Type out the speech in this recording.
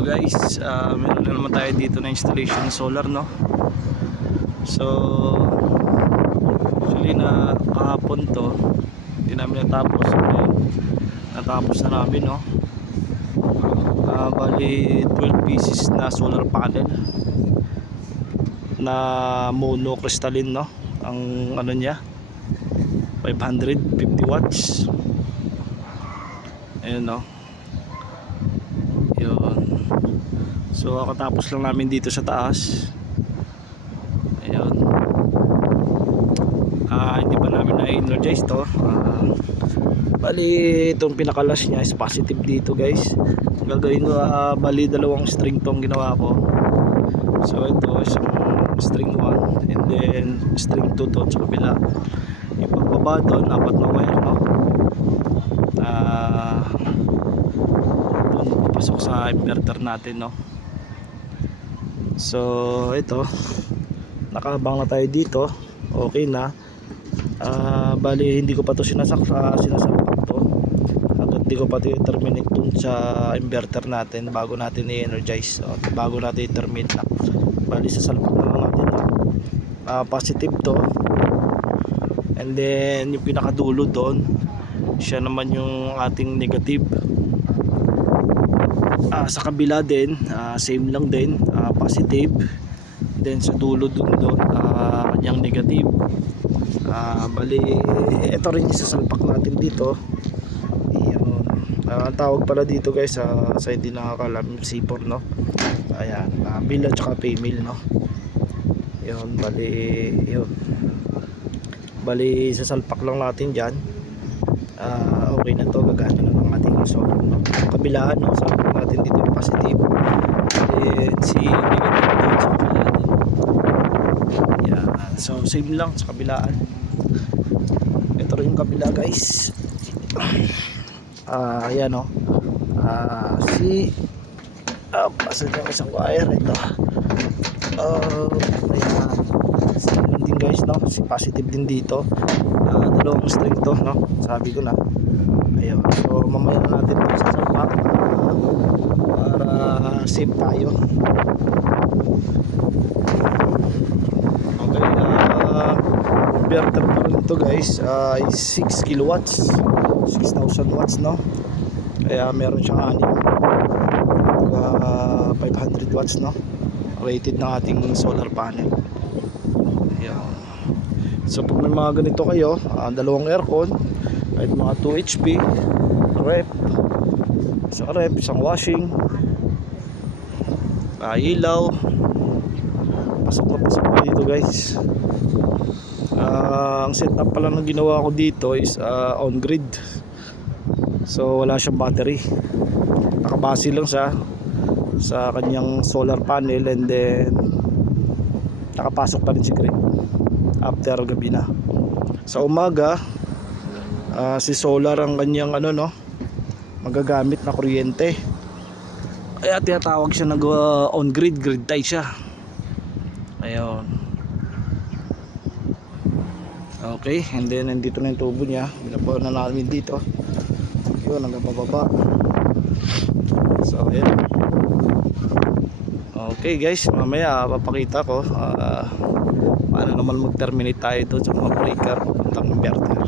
So guys, meron na naman tayo dito na installation ng solar, no? So actually na kahapon to, hindi namin natapos. Natapos na namin, no? Bali 12 pieces na solar panel na mono crystalline, no? Ang ano niya 550 watts. Ayun, no? Yun. So kakatapos lang namin dito sa taas. Ayun. Hindi pa namin na-energize to. Bali itong pinakalas niya is positive dito, guys. Gagawin ko bali dalawang string tong ginawa ko. So ito isang string 1 and then string 2 to sa kabila. Yung pagbaba doon, apat na wire, no? Doon papasok sa inverter natin, no? So ito, nakahabang na tayo dito. Okay na. Bali hindi ko pa to sinasalpak to. Hanggang hindi ko pa to i-terminate dun sa inverter natin bago natin i-energize, bago natin i-terminate na. Bali sasalpak na lang natin, no? Positive to. And then yung pinakadulo doon, siya naman yung ating negative. Sa kabila din, same lang din, positive. Then sa dulo doon kanyang negative. Bali ito rin isasalpak natin dito. Ayun. Ang tawag pala dito, guys, sa hindi nakakalam, C4, no? Ayan, male at saka female, no? Yun, bali sasalpak lang natin dyan. Okay na to, gagana na ng ating solar, no? Kabilaan, no? Salpak natin dito yung positive, and si negative doon sa kabilaan. Yan, so same lang sa kabilaan. Ito rin yung kabila, guys. Ayan, no? Pasal yung isang wire ito. Ayan, same lang din, guys, no? Si positive din dito. Dalawang string to, no? Sabi ko na. Ayun, so mamaya na natin ito sasalpak para save tayo. Okay, inverter pa rin ito, guys, is 6 kilowatts, 6,000 watts, no? Kaya meron siyang 500 watts, no? Rated ng ating solar panel. Ayan. So pag may mga ganito kayo, dalawang aircon, kahit mga 2 HP, rep, isang washing, ilaw, pasok na dito, guys. Ang setup pala na ginawa ko dito is on grid. So wala siyang battery, nakabase lang siya sa kanyang solar panel, and then nakapasok pa rin si grid after gabi na. Sa umaga, si solar ang kanyang magagamit na kuryente, kaya tinatawag siya nag on grid tie siya. Ayun. Okay, and then nandito na yung tubo niya, binabaw na namin dito. Yun, hanggang pababa. So ayan. Okay, guys, mamaya papakita ko paano naman mag-terminate tayo doon sa mga breaker papuntang inverter.